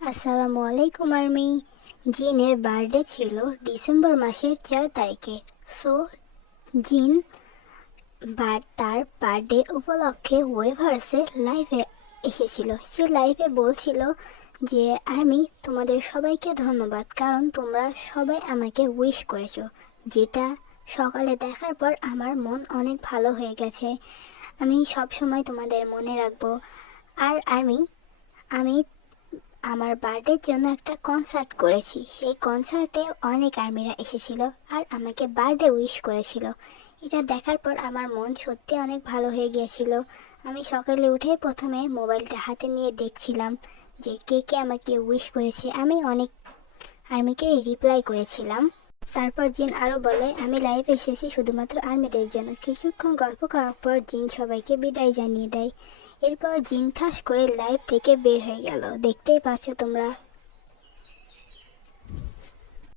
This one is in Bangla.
আসসালামু আলাইকুম আর্মি। জিনের বার্থডে ছিল ডিসেম্বর মাসের 4 তারিখে। সো জিন তার বার্থডে উপলক্ষে ওয়েভার্সে লাইভে এসেছিল। সে লাইভে বলছিল যে আর্মি, তোমাদের সবাইকে ধন্যবাদ, কারণ তোমরা সবাই আমাকে উইশ করেছো, যেটা সকালে দেখার পর আমার মন অনেক ভালো হয়ে গেছে। আমি সব সময় তোমাদের মনে রাখবো। আর আমি আমার বার্থডের জন্য একটা কনসার্ট করেছি। সেই কনসার্টে অনেক আর্মিরা এসেছিল আর আমাকে বার্থডে উইশ করেছিল। এটা দেখার পর আমার মন সত্যি অনেক ভালো হয়ে গিয়েছিল। আমি সকালে উঠে প্রথমে মোবাইলটা হাতে নিয়ে দেখছিলাম যে কে কে আমাকে উইশ করেছে। আমি অনেক আর্মিকে রিপ্লাই করেছিলাম। তারপর জিন আরও বলে, আমি লাইভে এসেছি শুধুমাত্র আর্মিদের জন্য। কিছুক্ষণ গল্প করার পর জিন সবাইকে বিদায় জানিয়ে দেয়। এরপর জিন ঠাস করে লাইভ থেকে বের হয়ে গেল। দেখতেই পাচ্ছ তোমরা।